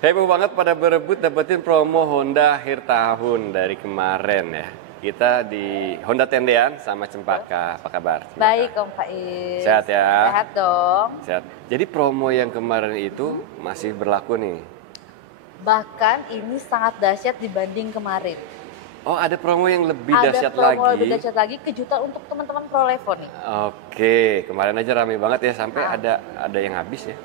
Heboh banget pada berebut dapetin promo Honda akhir tahun dari kemarin ya. Kita di Honda Tendean sama Cempaka. Apa kabar, Cempaka? Baik, Om Faiz. Sehat ya? Sehat dong. Sehat. Jadi promo yang kemarin itu masih berlaku nih. Bahkan ini sangat dahsyat dibanding kemarin. Oh, ada promo yang lebih dahsyat Ada promo lagi. lebih dahsyat lagi, kejutan untuk teman-teman Prolevo nih. Oke, kemarin aja rame banget ya sampai ada yang habis ya.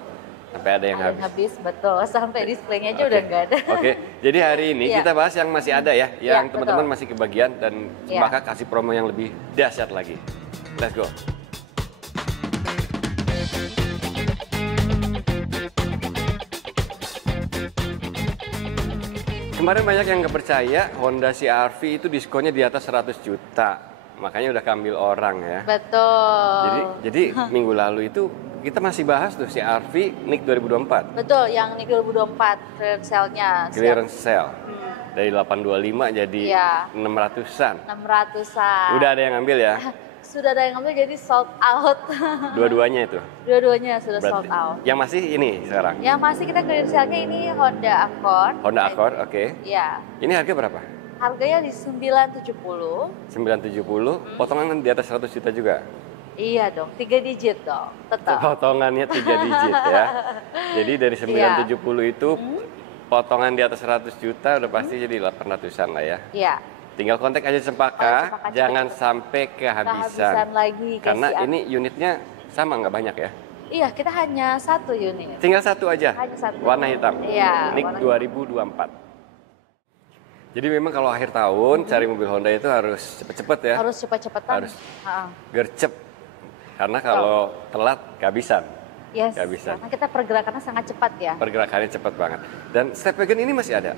Sampai ada yang Ada yang habis, betul. Sampai displaynya aja udah nggak ada. Oke, jadi hari ini Iya. kita bahas yang masih ada ya, yang Iya, teman-teman betul. masih kebagian dan Iya. Cempaka kasih promo yang lebih dahsyat lagi. Let's go. Kemarin banyak yang nggak percaya Honda CR-V itu diskonnya di atas 100 juta. Makanya udah keambil orang ya. Betul. Jadi minggu lalu itu kita masih bahas tuh CR-V NIK 2024. Betul, yang nih 2024 clearance sale-nya. Clearance sale. Dari 825 jadi Iya. 600-an. 600-an. Udah ada yang ngambil ya? Sudah ada yang ngambil jadi sold out. Dua-duanya itu. Dua-duanya sudah sold Berarti out. yang masih ini sekarang. Yang masih kita clearance sale-nya ini Honda Accord. Honda Accord, oke. Iya. Ini harga berapa? Harganya di 970. 970, potongan di atas 100 juta juga. Iya dong, 3 digit dong, tetap. Potongannya 3 digit ya. Jadi dari 970 itu potongan di atas 100 juta udah pasti jadi 800-an lah ya. Iya. Tinggal kontak aja Cempaka, Cempaka jangan cepet. sampai kehabisan. Kehabisan lagi. Karena kasihan. ini unitnya sama nggak banyak ya. Iya, kita hanya 1 unit. Tinggal satu aja. Hanya 1. Warna hitam. Iya. NIK warna 2024. Jadi memang kalau akhir tahun cari mobil Honda itu harus cepet-cepet ya. Harus cepat-cepatan. Harus. Ha. Gercep. Karena kalau telat kehabisan. Yes. Kehabisan. Karena kita pergerakannya sangat cepat ya. Pergerakannya cepat banget. Dan step wagon ini masih ada.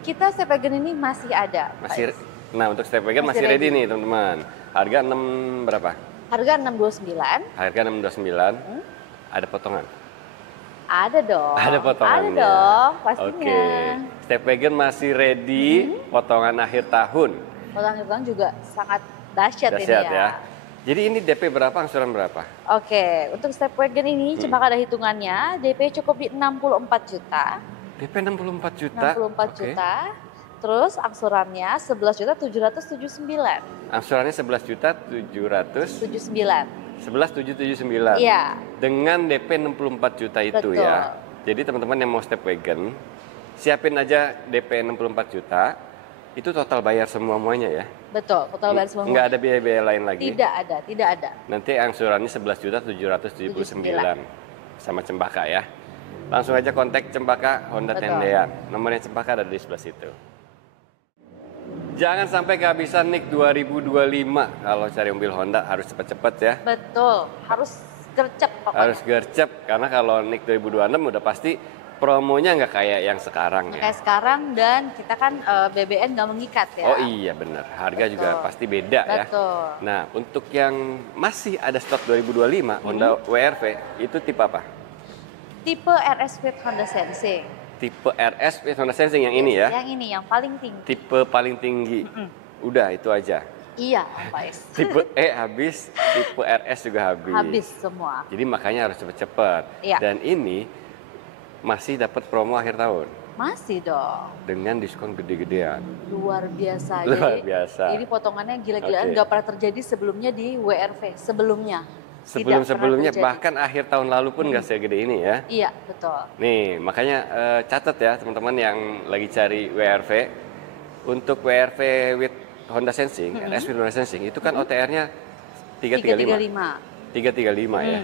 Kita step wagon ini masih ada. Masih. Nah, untuk step wagon masih Masih ready ready. nih, teman-teman. Harga 6 berapa? Harga 629. Harga 629. Ada potongan. Ada dong. Ada potongannya. Ada dong, pastinya. Oke. Step wagon masih ready, potongan akhir tahun. Potongan juga sangat dahsyat ini Dahsyat ya. ya. Jadi ini DP berapa, angsuran berapa? Oke, untuk step wagon ini Cempaka ada hitungannya, DP cukup di 64 juta. DP 64 juta. 64 Oke. juta. Terus angsurannya 11 juta 779. Angsurannya 11 juta 79. 11.779. Iya. Dengan DP 64 juta itu Betul. ya. Jadi teman-teman yang mau step wagon, siapin aja DP 64 juta. Itu total bayar semuanya ya. Betul, total bayar semua. Nggak ada biaya-biaya lain lagi. Tidak ada, tidak ada. Nanti angsurannya 11.779 sama Cempaka ya. Langsung aja kontak Cempaka Honda Betul. Tendean. Nomornya Cempaka ada di sebelah situ. Jangan sampai kehabisan NIK 2025. Kalau cari mobil Honda harus cepet-cepet ya. Betul, harus gercep pokoknya. Harus gercep karena kalau NIK 2026 udah pasti promonya nggak kayak yang sekarang ya. Kayak sekarang dan kita kan BBN nggak mengikat ya. Oh iya benar, harga juga Betul. pasti beda ya. Betul. Nah untuk yang masih ada stok 2025 Honda WRV itu tipe apa? Tipe RS with Honda Sensing. Tipe RS with Honda Sensing yang ini ya. Yang ini yang paling tinggi. Tipe paling tinggi. Udah itu aja. Iya, Pak Is. Tipe E habis, tipe RS juga habis. Habis semua. Jadi makanya harus cepet-cepet. Iya. Dan ini masih dapat promo akhir tahun Masih dong. dengan diskon gede-gedean. Luar biasa. Luar Jadi, biasa. Ini potongannya gila-gilaan, Oke. nggak pernah terjadi sebelumnya di WRV. Sebelumnya. Tidak Sebelum-sebelumnya pernah terjadi. bahkan akhir tahun lalu pun nggak segede ini ya. Iya, betul. Nih makanya catat ya teman-teman yang lagi cari WRV. Untuk WRV with Honda Sensing, RS with Honda Sensing itu kan OTR-nya 335. 335 ya.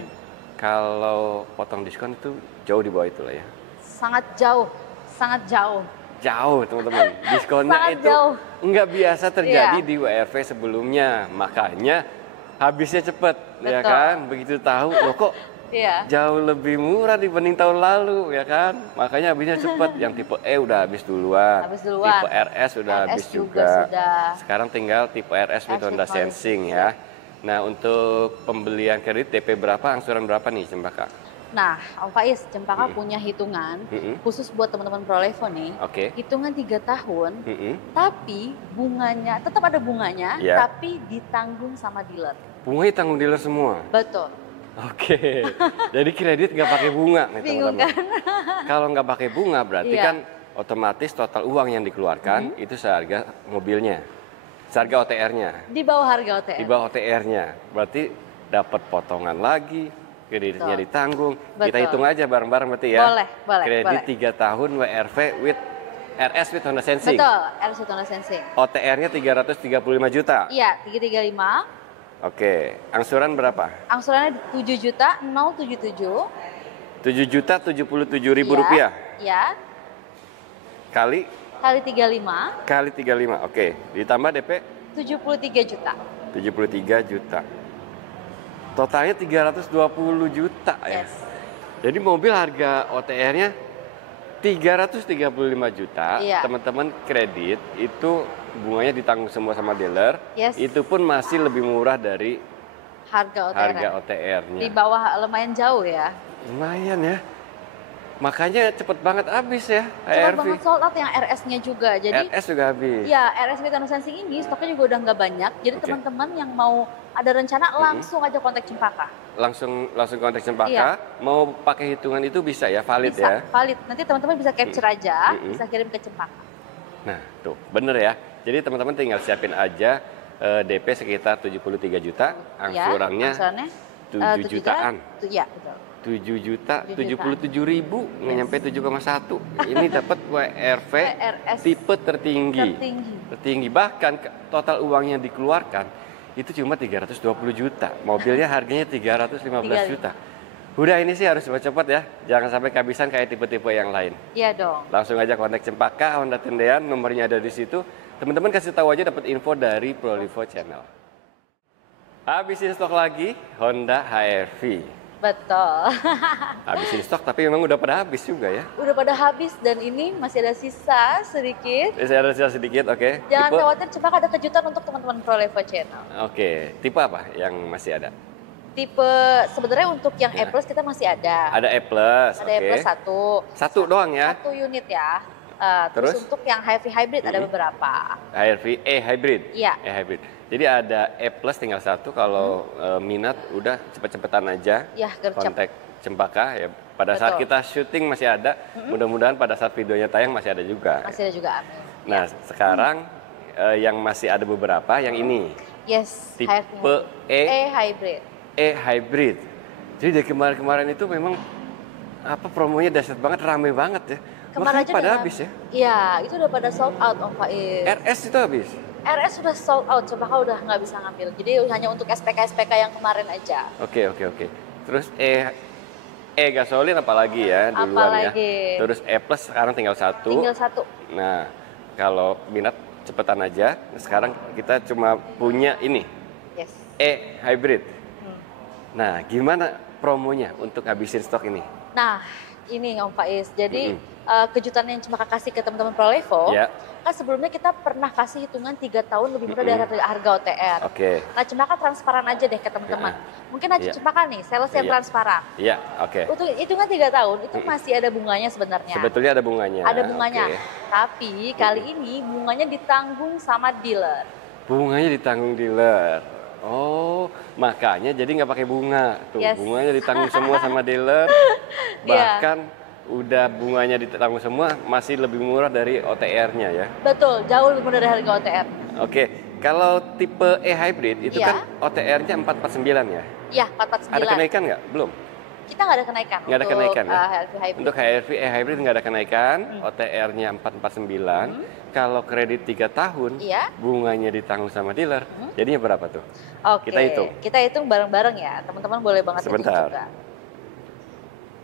Kalau potong diskon itu jauh di bawah itu lah ya. Sangat jauh, sangat jauh. Jauh teman-teman. Diskonnya Sangat itu jauh. nggak biasa terjadi Iya. di WRV sebelumnya. Makanya habisnya cepet ya Betul. kan. Begitu tahu loh kok Iya. jauh lebih murah dibanding tahun lalu ya kan. Makanya habisnya cepet. Yang tipe E udah habis duluan. Habis duluan. Tipe RS udah RS habis juga juga. sudah. Sekarang tinggal tipe RS with RS with Honda Honda Sensing ya. Nah untuk pembelian kredit DP berapa, angsuran berapa nih Cempaka? Nah, Om Faiz, Cempaka punya hitungan khusus buat teman-teman Prolevo nih. Oke. Hitungan 3 tahun, Mm-mm. tapi bunganya, tetap ada bunganya, Ya. tapi ditanggung sama dealer. Bunganya tanggung dealer semua. Betul. Oke, jadi kredit nggak pakai bunga nih Bingung teman-teman. Kalau nggak pakai bunga berarti Iya. kan otomatis total uang yang dikeluarkan itu seharga mobilnya, seharga OTR-nya. Di bawah harga OTR. Di bawah OTR-nya, berarti dapat potongan lagi, kreditnya Betul. ditanggung. Kita Betul. hitung aja bareng-bareng berarti ya. Boleh, Kredit boleh. 3 tahun WRV with RS with Honda Sensing. Betul, RS Honda Sensing. OTR-nya 335 juta. Iya, 335. Oke, angsuran berapa? Angsurannya 7.077. 7.077.000 Iya, rupiah. Iya. Kali Kali 35, kali 35. Oke, ditambah DP 73 juta. 73 juta. Totalnya 320 juta ya. Yes. Jadi mobil harga OTR-nya 335 juta. Iya. Teman-teman kredit itu bunganya ditanggung semua sama dealer. Yes. Itu pun masih lebih murah dari Harga OTR. harga OTR-nya. Di bawah lumayan jauh ya. Lumayan ya. Makanya cepet banget habis ya Cepat ARV. banget sold out yang RS-nya juga. Jadi RS juga habis. ya RS with Honda Sensing ini stoknya juga udah nggak banyak. Jadi Oke. teman-teman yang mau ada rencana langsung aja kontak Cempaka. Langsung kontak Cempaka. Iya. Mau pakai hitungan itu bisa ya, valid Bisa, ya. valid. Nanti teman-teman bisa capture aja, Mm-mm. bisa kirim ke Cempaka. Nah, tuh, bener ya. Jadi teman-teman tinggal siapin aja DP sekitar 73 juta, angsurannya Angsurannya 7 jutaan. Iya, betul. 7 juta 7 77 ribu, nggak nyampe 7,1. Ini dapat WRV WRS tipe tertinggi. tertinggi. Bahkan total uang yang dikeluarkan itu cuma 320 juta. Mobilnya harganya 315 juta. Udah ini sih harus cepat-cepat ya. Jangan sampai kehabisan kayak tipe-tipe yang lain. Iya dong. Langsung aja kontak Cempaka, Honda Tendean, nomornya ada di situ. Teman-teman kasih tahu aja dapat info dari Prolivo Channel. Habisin stok lagi Honda HR-V. Betul. Habisin stok tapi memang udah pada habis juga ya. Udah pada habis dan ini masih ada sisa sedikit. Saya ada sisa sedikit, oke. Jangan Tipe, khawatir, Cempaka ada kejutan untuk teman-teman Prolivo Channel. oke. Tipe apa yang masih ada? Tipe sebenarnya untuk yang Ya. E Plus kita masih ada. Ada E+, Ada E oke. Plus Satu doang ya. Satu unit ya. Terus Terus? untuk yang HRV hybrid ada beberapa. HR-V E-Hybrid. Iya. E-Hybrid. Jadi ada E+ tinggal satu, kalau minat udah cepet-cepetan aja. Ya, gercep. Kontak Cempaka ya. Pada saat Betul. kita syuting masih ada, mudah-mudahan pada saat videonya tayang masih ada juga. Masih ada juga amin. Nah, sekarang yang masih ada beberapa yang ini. Yes, Tipe E hybrid. E-Hybrid. Jadi dari kemarin-kemarin itu memang apa promonya dahsyat banget, rame banget ya. Kemarin Makanya aja pada udah- habis ya. Iya, itu udah pada sold out Om Faiz. RS itu habis. RS sudah sold out, Cempaka udah nggak bisa ngambil. Jadi hanya untuk SPK yang kemarin aja. Oke. Terus gasolin apalagi ya duluan ya. Apalagi. Terus E+ sekarang tinggal satu. Tinggal satu. Nah, kalau minat cepetan aja. Sekarang kita cuma punya ini, Yes. E-Hybrid. Hmm. Nah, gimana promonya untuk habisin stok ini? Nah, ini Om Faiz. Jadi kejutan yang Cempaka kasih ke teman-teman Prolivo, Ya. kan sebelumnya kita pernah kasih hitungan 3 tahun lebih murah dari harga OTR. Oke. Nah, Cempaka transparan aja deh ke teman-teman. Mungkin aja Iya. Cempaka nih, sales yang Iya. transparan. Iya, oke. Untuk hitungan 3 tahun itu masih ada bunganya sebenarnya. Sebetulnya ada bunganya. Ada bunganya. Oke. Tapi kali ini bunganya ditanggung sama dealer. Bunganya ditanggung dealer. Oh, makanya jadi nggak pakai bunga. Tuh, Yes. bunganya ditanggung semua sama dealer. Iya. Bahkan udah bunganya ditanggung semua, masih lebih murah dari OTR-nya ya. Betul, jauh lebih murah dari harga OTR. Oke, kalau tipe E-Hybrid itu Iya. kan OTR-nya 449 ya. Iya, 449. Ada kenaikan nggak? Belum. Kita nggak ada kenaikan. Nggak ada untuk, kenaikan ya? HRV hybrid. Untuk HR-V E-Hybrid nggak ada kenaikan, OTR-nya 449. Kalau kredit 3 tahun, Iya. bunganya ditanggung sama dealer, jadinya berapa tuh? Oke. Kita hitung. Kita hitung bareng-bareng ya. Teman-teman boleh banget hitung Sebentar. juga.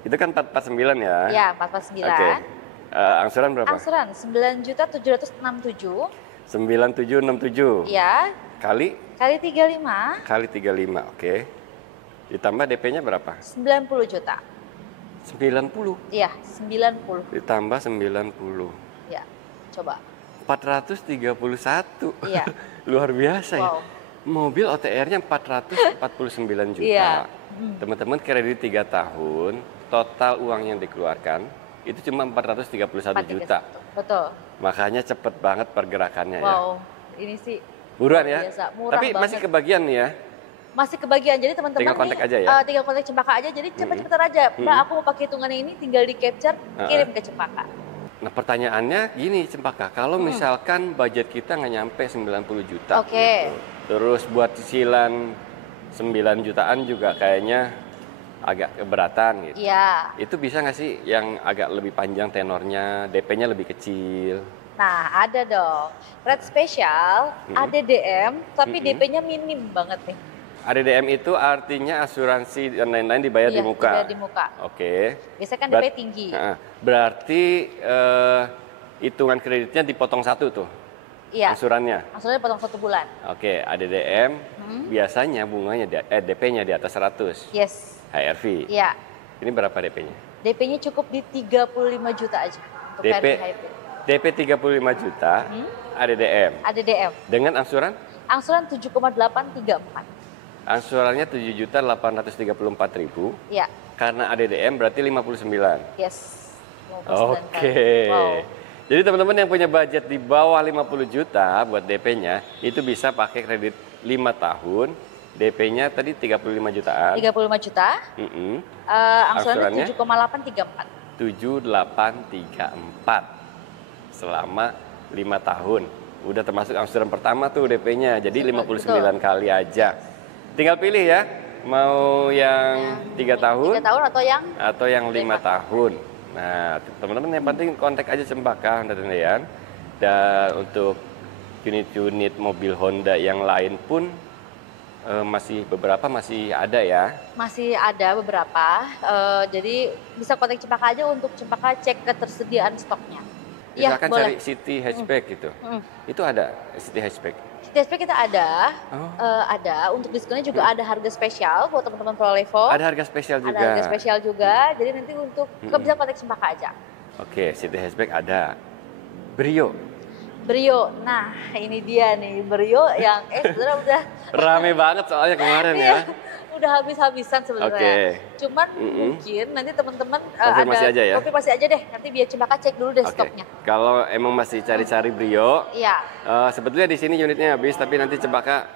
Itu kan 449 ya? Iya, 449. Oke. Angsuran berapa? Angsuran 9.767. 9767. Iya, Kali kali 35 kali 35, oke. Ditambah DP-nya berapa? 90 juta. 90. Iya, 90. Ditambah 90. Ya, coba. 431. Iya. Luar biasa ya. Wow. Mobil OTR-nya 449 juta. Iya. Teman-teman kredit 3 tahun, total uang yang dikeluarkan itu cuma 431 juta. Betul. Makanya cepet banget pergerakannya ya. Wow, ini sih Buruan luar ya. biasa, murah Tapi masih banget. kebagian nih ya. Masih kebagian, jadi teman-teman tinggal kontak aja ya? Tinggal kontak Cempaka aja, jadi cepet-cepetan aja. Mbak, aku mau pakai hitungannya ini, tinggal di capture, kirim ke Cempaka. Nah pertanyaannya gini Cempaka, kalau misalkan budget kita nggak nyampe 90 juta, gitu, terus buat cicilan 9 jutaan juga kayaknya agak keberatan gitu. Iya. Itu bisa nggak sih yang agak lebih panjang tenornya, DP-nya lebih kecil? Nah, ada dong. Red Special, ADDM, tapi DP-nya minim banget nih. ADDM itu artinya asuransi dan lain-lain dibayar di muka? Dibayar di muka. Oke. Biasanya kan DP tinggi. Berarti hitungan kreditnya dipotong satu tuh? Iya. Angsurannya? Angsurannya potong 1 bulan. Oke, ADDM biasanya bunganya DP-nya di atas 100. Yes. HRV. Iya. Ini berapa DP-nya? DP-nya cukup di 35 juta aja untuk HRV hybrid. DP 35 juta, ADDM. ADDM. Dengan angsuran? Angsuran 7,834. Angsurannya 7.834.000. Iya. Karena ADDM berarti 59. Yes. Oke. Wow. Jadi teman-teman yang punya budget di bawah 50 juta buat DP-nya, itu bisa pakai kredit 5 tahun. DP-nya tadi 35 jutaan. 35 juta. Angsurannya 7,834. 7.834 selama 5 tahun. Udah termasuk angsuran pertama tuh DP-nya. Jadi 59 kali aja. Tinggal pilih ya, mau yang 3 tahun, 3 tahun atau yang 5 tahun. Nah, teman-teman yang penting kontak aja Cempaka Honda Tendean. Dan untuk unit-unit mobil Honda yang lain pun beberapa masih ada ya. Masih ada beberapa. Jadi bisa kontak Cempaka aja untuk Cempaka cek ketersediaan stoknya. Misalkan cari City Hatchback gitu. Itu ada City Hatchback. City Hatchback kita ada. Ada. Untuk diskonnya juga ada harga spesial buat teman-teman Prolevo. Ada harga spesial juga. Ada harga spesial juga. Jadi nanti untuk bisa kontak Cempaka aja. Oke, City Hatchback ada. Brio. Brio. Nah, ini dia nih Brio yang sebenarnya udah rame banget soalnya kemarin ya. Udah habis-habisan sebenarnya. Cuman mungkin nanti teman-teman konfirmasi aja deh. Nanti biar Cempaka cek dulu deh stoknya. Kalau emang masih cari-cari Brio, sebetulnya di sini unitnya habis, tapi nanti Cempaka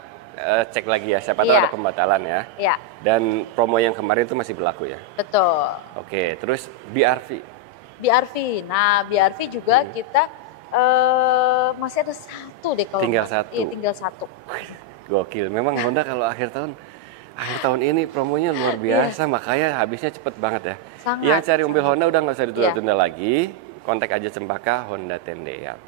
cek lagi ya. Siapa tahu ada pembatalan ya. Iya. Dan promo yang kemarin itu masih berlaku ya. Betul. Oke, terus BRV. BRV. Nah, BRV juga kita masih ada satu deh kalau. Tinggal satu. Iya, tinggal satu. Gokil. Memang Honda kalau akhir tahun ini promonya luar biasa, makanya habisnya cepet banget ya. Sangat. Yang cari mobil Honda udah nggak usah ditunda-tunda lagi, kontak aja Cempaka Honda Tendean.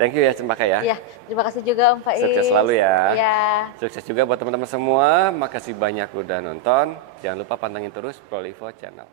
Thank you ya Cempaka ya. Iya, terima kasih juga Om Faiz. Sukses selalu ya. Iya. Sukses juga buat teman-teman semua. Makasih banyak udah nonton. Jangan lupa pantengin terus Prolevo Channel.